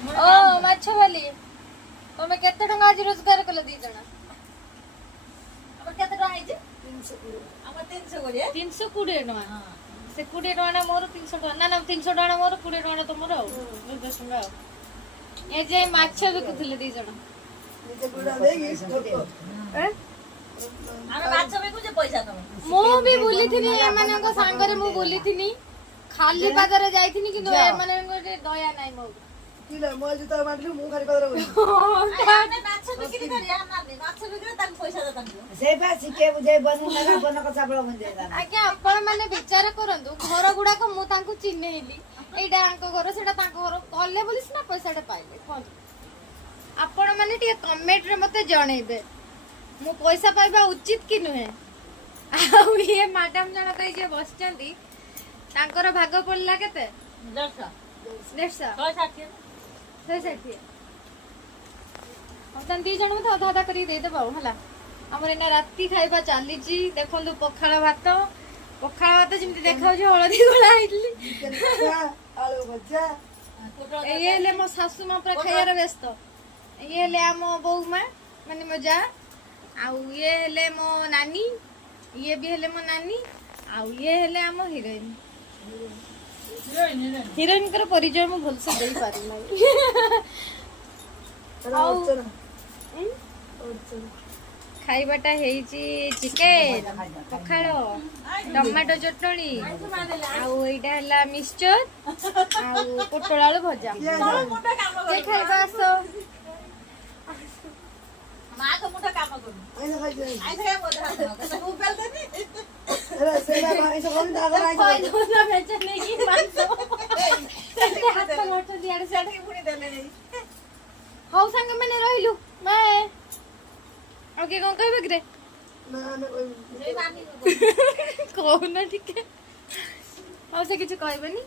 ओ माछ वाली तमे केते टंका आज रोजगार कल दी जना अब केते टका आइजे 320 हम 320 320 टका से 20 टका ना मोर 300 टका ना ना 300 टका मोर 20 टका तमरो 10 टका ए जे माछ बिकुथिले दी जना निजे गुडा देगी ठोको हम माछ बेकु जे पैसा तमे मो भी बोली थिनी ए माने को सांगरे मु बोली थिनी खाली बाजार जाई थिनी कि ए माने को दया नाही मो किला म जुता माटलु मु खाली पदर होई ଆମେ ମାଛ ବିକ୍ରି କରିବା ଆମେ ମାଛ ବିକ୍ରି ତାଙ୍କୁ ପଇସା ଦେବୁ ସେଇ ପା ଶିଖେ ବୁଝେ ବନୁନା ବନକ ଚାବଳ ମନ୍ଦିର ଦାନା ଆଜ୍ଞା ଆପଣ ମାନେ ବିଚାର କରନ୍ତୁ ଘର ଗୁଡାକ ମୁଁ ତାଙ୍କୁ ଚିହ୍ନେଇଲି ଏଇଟା ଆଙ୍କ ଘର ସେଟା ତାଙ୍କ ଘର କଲେ ବୋଲି ସିନା ପଇସାଟା ପାଇଲେ କୁହନ୍ତୁ ଆପଣ ମାନେ ଟିକେ କମେଣ୍ଟ ରେ ମତେ ଜଣେଇବେ ମୁଁ ପଇସା ପାଇବା ଉଚିତ କି ନୁହେଁ ଆଉ ଇଏ ମ୍ୟାଡାମ ଜଣକ ଏଇ ଯେ ବସିଛନ୍ତି ତାଙ୍କର ଭାଗ ପଡିଲା କେତେ 150 160 ଆଉ ତାନ୍ ଦି ଜଣ ମତେ ଅଧା ଅଧା କରିକି ଦେଇଦେବ ଆଉ ହେଲା ଆମର ଏଇନା ରାତି ଖାଇବା ଚାଲିଛି ଦେଖନ୍ତୁ ପଖାଳ ଭାତ ଯେମିତି ଦେଖାଉଛି ହଳଦୀ ଗୋଳା ହେଇଥିଲି ଆଳୁ ଭଜା ଇଏ ହେଲେ ମୋ ଶାଶୁ ମା ପୁରା ଖାଇବାର ବ୍ୟସ୍ତ ଇଏ ହେଲେ ଆମ ବୋଉ ମା ମାନେ ମୋ ଯା ଆଉ ଇଏ ହେଲେ ମୋ ନାନୀ ଇଏ ବି ହେଲେ ମୋ ନାନୀ ଆଉ ଇଏ ହେଲେ ଆମ ହିରୋଇନ ହିରୋଇନଙ୍କର ପରିଚୟ ମୁଁ ଭଲସେ ଦେଇପାରିନାହିଁ ଆଉ ଖାଇବାଟା ହେଇଛି ଚିକେନ ପଖାଳ ଟମାଟୋ ଚଟଣି ଆଉ ଏଇଟା ହେଲା ମିକ୍ସଚର ଆଉ ପୋଟଳ ଆଳୁ ଭଜା କିଏ ଖାଇବା ଆସ ମା ତ ମୁଠା କାମ କରୁ ଆଇନା ଖାଇଛି ଆଇଥା କା ବୋଧା ମୁଁ ବେଲ ଦେନି ଏରା ସେଟା ଆଇସ କୋନ ଦାଗ ଖୋଇ ଆଇସ ଦଉନା ବେଚ ନେଇକି ମାଂସ ହାତ ମୋଟ ଦିଆଡେ ସିଆଡେ ପୁଣି ଦେଲେ ନେଇ ହଉ ସାଙ୍ଗ ମାନେ ରହିଲୁ ବାଏ ଆଉ କିଏ କଣ କହିବେ କିରେ ନା ନା ସେଇ ମାନି କହୁନ ଟିକେ ଆଉ ସେ କିଛି କହିବେନି